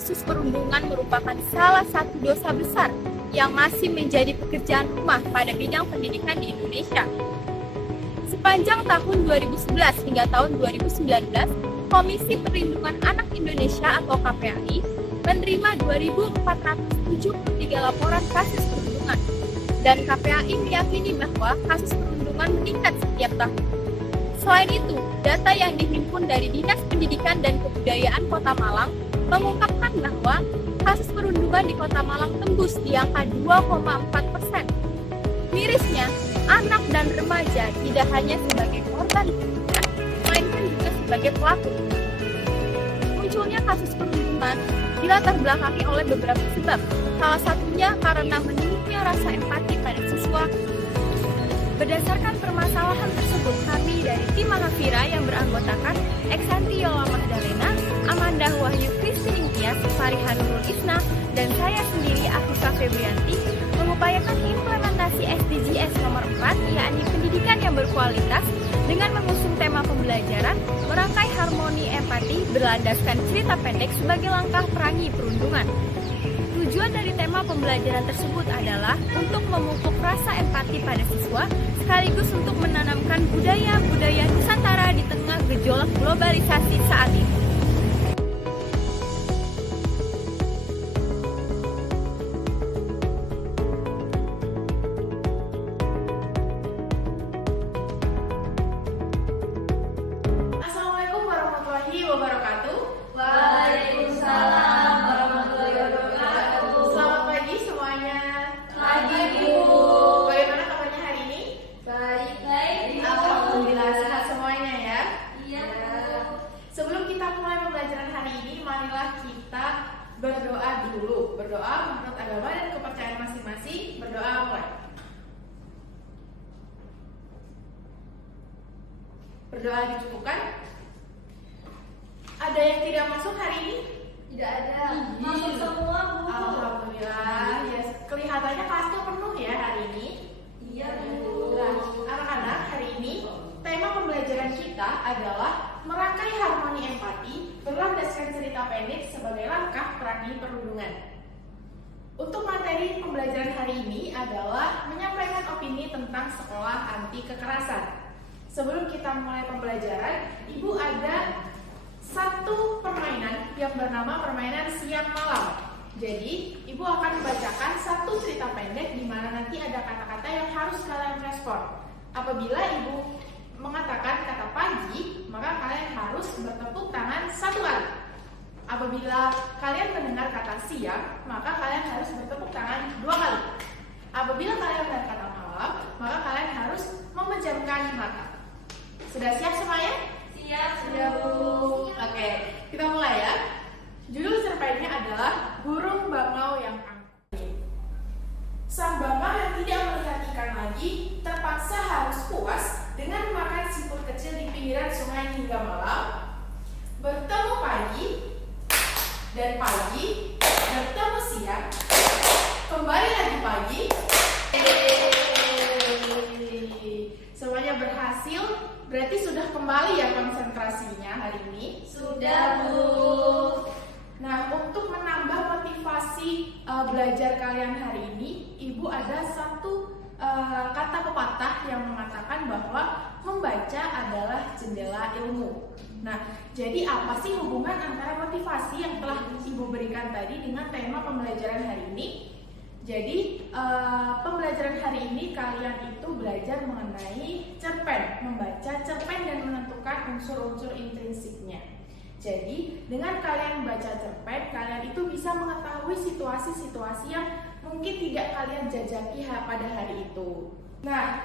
kasus perundungan merupakan salah satu dosa besar yang masih menjadi pekerjaan rumah pada bidang pendidikan di Indonesia. Sepanjang tahun 2011 hingga tahun 2019, Komisi Perlindungan Anak Indonesia atau KPAI menerima 2.473 laporan kasus perundungan, dan KPAI meyakini bahwa kasus perundungan meningkat setiap tahun. Selain itu, data yang dihimpun dari Dinas Pendidikan dan Kebudayaan Kota Malang mengungkapkan bahwa kasus perundungan di Kota Malang tembus di angka 2,4%. Mirisnya, anak dan remaja tidak hanya sebagai korban perundungan, melainkan juga sebagai pelaku. Munculnya kasus perundungan dilatar belakangi oleh beberapa sebab, salah satunya karena menurunnya rasa empati pada siswa. Berdasarkan permasalahan tersebut, kami dari tim Mahafira yang beranggotakan Eksanti Yola Magdalena, Amanda Wahyu Christine Tias, Farihan Nurul Isna, dan saya sendiri Afifah Febrianti mengupayakan implementasi SDGs nomor 4, yakni pendidikan yang berkualitas, dengan mengusung tema pembelajaran merangkai harmoni empati berlandaskan cerita pendek sebagai langkah perangi perundungan. Tujuan dari tema pembelajaran tersebut adalah untuk memupuk rasa empati pada siswa, sekaligus untuk menanamkan budaya-budaya Nusantara di tengah gejolak globalisasi saat ini. Assalamualaikum warahmatullahi wabarakatuh. Waalaikumsalam warahmatullahi wabarakatuh. Selamat pagi semuanya. Pagi, Bu. Bagaimana kabarnya hari ini? Baik. Alhamdulillah sehat semuanya ya. Iya, Bu. Sebelum kita mulai pembelajaran hari ini, marilah kita berdoa dulu. Berdoa menurut agama dan kepercayaan masing-masing. Berdoa mulai. Berdoa dicukupkan. Ada yang tidak masuk hari ini? Tidak ada. Masuk semua, Bu. Alhamdulillah. Ya, kelihatannya kelasnya penuh ya hari ini. Iya, Bu. Nah, anak-anak, hari ini tema pembelajaran kita adalah merangkai harmoni empati berlandaskan cerita pendek sebagai langkah perangi perundungan. Untuk materi pembelajaran hari ini adalah menyampaikan opini tentang sekolah anti kekerasan. Sebelum kita mulai pembelajaran, Ibu ada satu permainan yang bernama permainan siang malam. Jadi, Ibu akan membacakan satu cerita pendek di mana nanti ada kata-kata yang harus kalian respon. Apabila Ibu mengatakan kata pagi, maka kalian harus bertepuk tangan satu kali. Apabila kalian mendengar kata siang, maka kalian harus bertepuk tangan dua kali. Apabila kalian mendengar kata malam, maka kalian harus memejamkan mata. Sudah siap semuanya? Siap, Bu. Oke, kita mulai ya. Judul cerpennya adalah Burung Bangau yang Angkuh. Sang bangau yang tidak melihat ikan lagi terpaksa harus puas dengan memakan siput kecil di pinggiran sungai hingga malam. Bertemu pagi dan pagi, bertemu siang, kembali lagi pagi. Semuanya berhasil. Berarti sudah kembali ya konsentrasinya hari ini? Sudah, Bu. Nah, untuk menambah motivasi belajar kalian hari ini, Ibu ada satu kata pepatah yang mengatakan bahwa membaca adalah jendela ilmu. Nah, jadi apa sih hubungan antara motivasi yang telah Ibu berikan tadi dengan tema pembelajaran hari ini? Jadi, pembelajaran hari ini kalian itu belajar mengenai cerpen, membaca cerpen dan menentukan unsur-unsur intrinsiknya. Jadi, dengan kalian membaca cerpen, kalian itu bisa mengetahui situasi-situasi yang mungkin tidak kalian jajaki pada hari itu. Nah,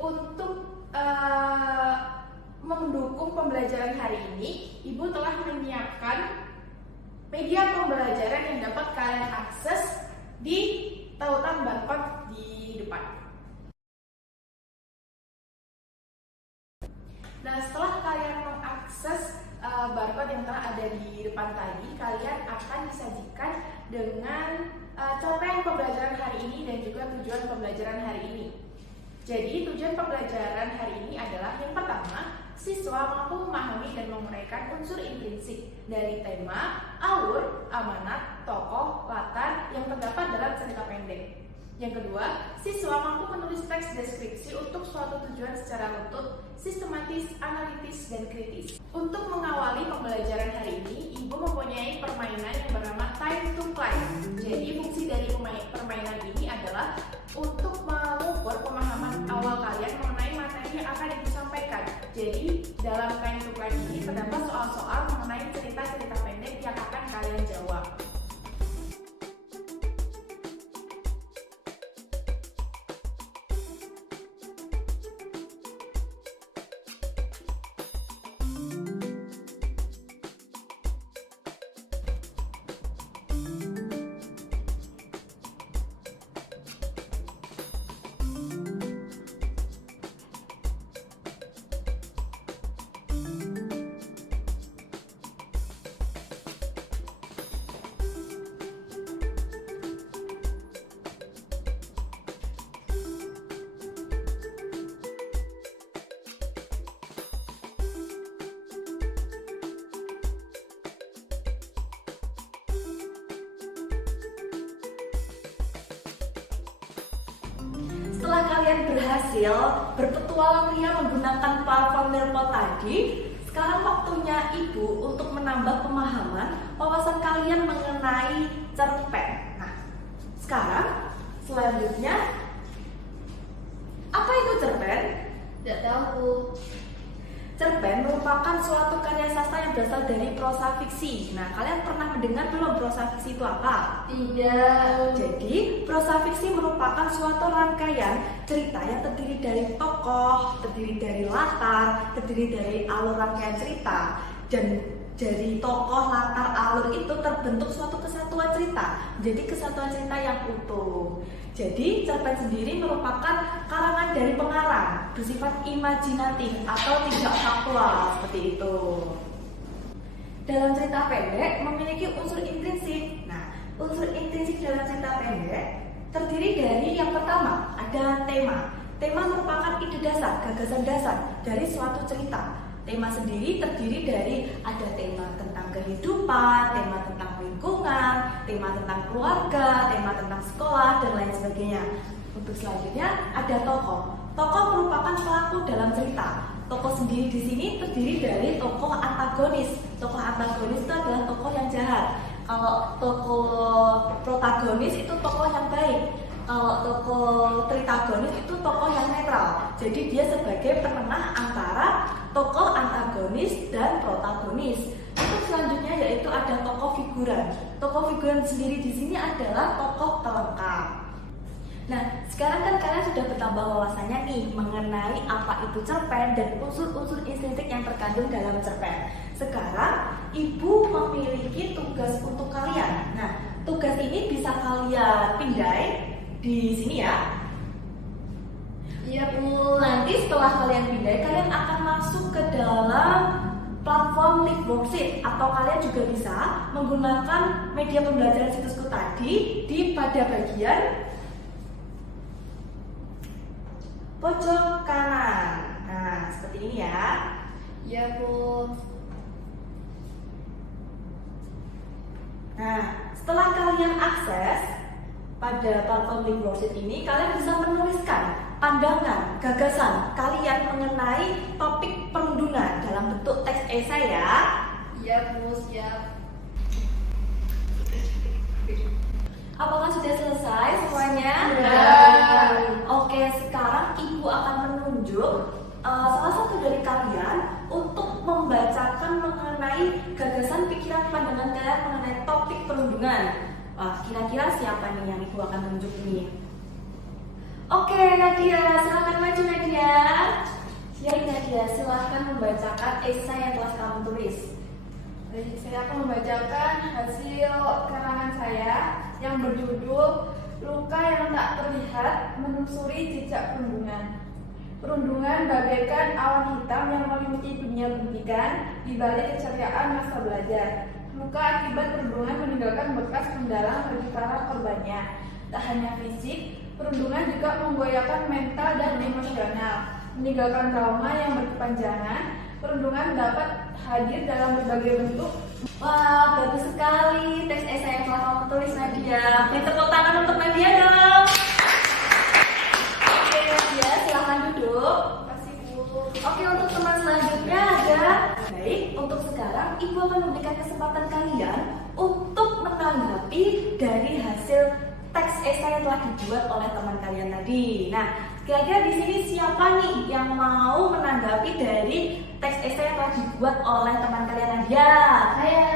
untuk mendukung pembelajaran hari ini, Ibu telah menyiapkan media pembelajaran yang dapat kalian akses di tautan barcode di depan. Nah, setelah kalian mengakses barcode yang telah ada di depan tadi, kalian akan disajikan dengan capaian pembelajaran hari ini dan juga tujuan pembelajaran hari ini. Jadi, tujuan pembelajaran hari ini adalah yang pertama, siswa mampu memahami dan menguraikan unsur intrinsik. dari tema, alur, amanat, tokoh, latar yang terdapat dalam cerita pendek. Yang kedua, siswa mampu menulis teks deskripsi untuk suatu tujuan secara runtut, sistematis, analitis, dan kritis. Untuk mengawali pembelajaran hari ini, Ibu mempunyai permainan yang bernama Time to Climb. Jadi, fungsi dari permainan ini adalah untuk mengukur pemahaman awal kalian mengenai materi yang akan Ibu sampaikan. Jadi, dalam Time to Climb ini terdapat soal-soal mengenai cerita-cerita pendek yang akan kalian jawab. Setelah kalian berhasil berpetualang ria menggunakan platform Nilpot tadi, sekarang waktunya Ibu untuk menambah pemahaman wawasan kalian mengenai cerpen. Nah, sekarang selanjutnya, apa itu cerpen? Tidak tahu. Cerpen merupakan suatu karya sastra yang berasal dari prosa fiksi. Nah, kalian pernah mendengar belum prosa fiksi itu apa? Tidak. Jadi, prosa fiksi merupakan suatu rangkaian cerita yang terdiri dari tokoh, terdiri dari latar, terdiri dari alur rangkaian cerita. Dan dari tokoh, latar, alur itu terbentuk suatu kesatuan cerita. Jadi, kesatuan cerita yang utuh. Jadi, cerpen sendiri merupakan karangan dari pengarang, bersifat imajinatif atau tidak faktual, seperti itu. Dalam cerita pendek memiliki unsur intrinsik. Nah, unsur intrinsik dalam cerita pendek terdiri dari yang pertama, ada tema. Tema merupakan ide dasar, gagasan dasar dari suatu cerita. Tema sendiri terdiri dari ada tema tentang kehidupan, tema tentang lingkungan, tema tentang keluarga, tema tentang sekolah, dan lain sebagainya. Untuk selanjutnya ada tokoh. Tokoh merupakan pelaku dalam cerita. Tokoh sendiri di sini terdiri dari tokoh antagonis. Tokoh antagonis itu adalah tokoh yang jahat. Kalau tokoh protagonis itu tokoh yang baik. Kalau tokoh tritagonis itu tokoh yang netral. Jadi dia sebagai penengah antara tokoh antagonis dan protagonis. Untuk selanjutnya yaitu ada tokoh figuran. Tokoh figuran sendiri di sini adalah tokoh pelengkap. Nah, sekarang kan kalian sudah bertambah wawasannya nih mengenai apa itu cerpen dan unsur-unsur intrinsik yang terkandung dalam cerpen. Sekarang Ibu memiliki tugas untuk kalian. Nah, tugas ini bisa kalian pindai di sini ya. Iya, Bu. Nanti setelah kalian pindai, kalian akan masuk ke dalam platform Live Worksheet, atau kalian juga bisa menggunakan media pembelajaran situsku tadi pada bagian pojok kanan. Nah, seperti ini ya. Iya, Bu. Nah, setelah kalian akses pada platform Live Worksheet ini, kalian bisa menuliskan pandangan, gagasan kalian mengenai topik perundungan dalam bentuk teks esai ya. Iya, Bu, siap. Apakah sudah selesai semuanya? Sudah. Oke, sekarang Ibu akan menunjuk salah satu dari kalian untuk membacakan mengenai gagasan, pikiran, pandangan kalian mengenai topik perundungan. Wah, kira-kira siapa nih yang Ibu akan tunjuk nih? Oke, Nadia, silakan maju Nadia. Ya, Nadia, silakan membacakan esai yang telah kamu tulis. Jadi, saya akan membacakan hasil karangan saya yang berjudul Luka yang Tak Terlihat Menelusuri Jejak Perundungan. Perundungan bagaikan awan hitam yang meliputi dunia pendidikan di balik keceriaan masa belajar. Luka akibat perundungan meninggalkan bekas mendalam bagi para korbannya. Tak hanya fisik, perundungan juga memgoyahkan mental dan emosional, meninggalkan trauma yang berkepanjangan perundungan dapat hadir dalam berbagai bentuk. Wah, bagus sekali teks esai yang telah kamu tulis, Nadia. Beri tepuk tangan untuk Nadia dong. Oke, Nadia, silahkan duduk. Kasih Bu. Oke, untuk teman selanjutnya ada. Baik, untuk sekarang Ibu akan memberikan kesempatan kalian untuk menanggapi dari hasil teks esai yang telah dibuat oleh teman kalian tadi. Nah, kira-kira di sini siapa nih yang mau menanggapi dari teks esai yang telah dibuat oleh teman kalian Nadia? Saya.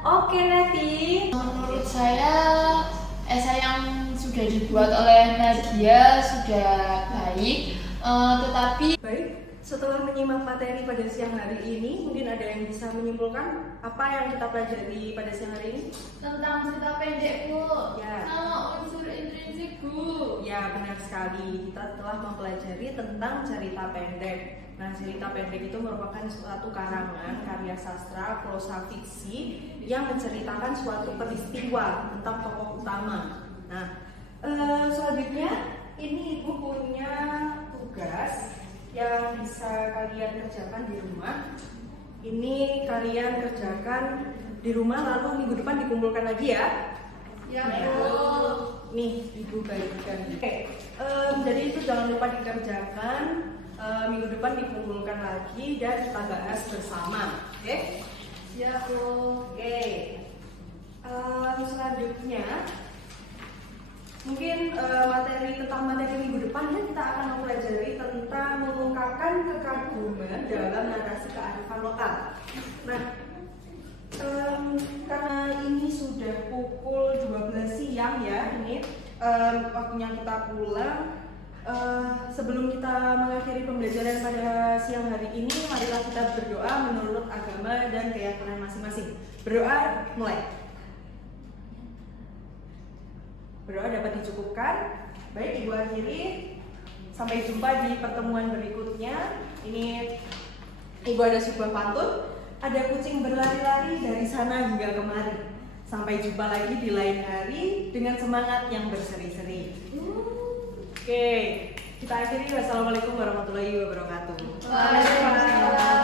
Oke, Nati. Menurut saya, esai yang sudah dibuat oleh Nadia sudah baik, tetapi Baik, setelah menyimak materi pada siang hari ini, mungkin ada yang bisa menyimpulkan apa yang kita pelajari pada siang hari ini? tentang cerita pendek, Bu. Ya. Sama unsur intrinsik, Bu. Ya, benar sekali. Kita telah mempelajari tentang cerita pendek. Nah, cerita pendek itu merupakan suatu karangan karya sastra prosa fiksi yang menceritakan suatu peristiwa tentang tokoh utama. Nah, selanjutnya ini Ibu punya tugas yang bisa kalian kerjakan di rumah. Ini kalian kerjakan di rumah, lalu minggu depan dikumpulkan lagi ya. Ya, Bu. Nih, Ibu bagikan. Oke, jadi itu jangan lupa dikerjakan. Minggu depan dikumpulkan lagi dan kita bahas bersama. Oke? Ya, Bu. Oke. Selanjutnya mungkin tentang materi minggu depan ya, kita akan mempelajari tentang mengungkapkan kekaguman dalam narasi kearifan lokal. Nah, karena ini sudah pukul 12 siang ya, ini waktunya kita pulang. Sebelum kita mengakhiri pembelajaran pada siang hari ini, marilah kita berdoa menurut agama dan keyakinan masing-masing. Berdoa, mulai. Berdoa dapat dicukupkan. Baik, Ibu akhiri. Sampai jumpa di pertemuan berikutnya. Ini Ibu ada sebuah pantun. Ada kucing berlari-lari dari sana hingga kemari. Sampai jumpa lagi di lain hari dengan semangat yang berseri-seri. Oke, kita akhiri. Wassalamualaikum warahmatullahi wabarakatuh. Waalaikumsalam.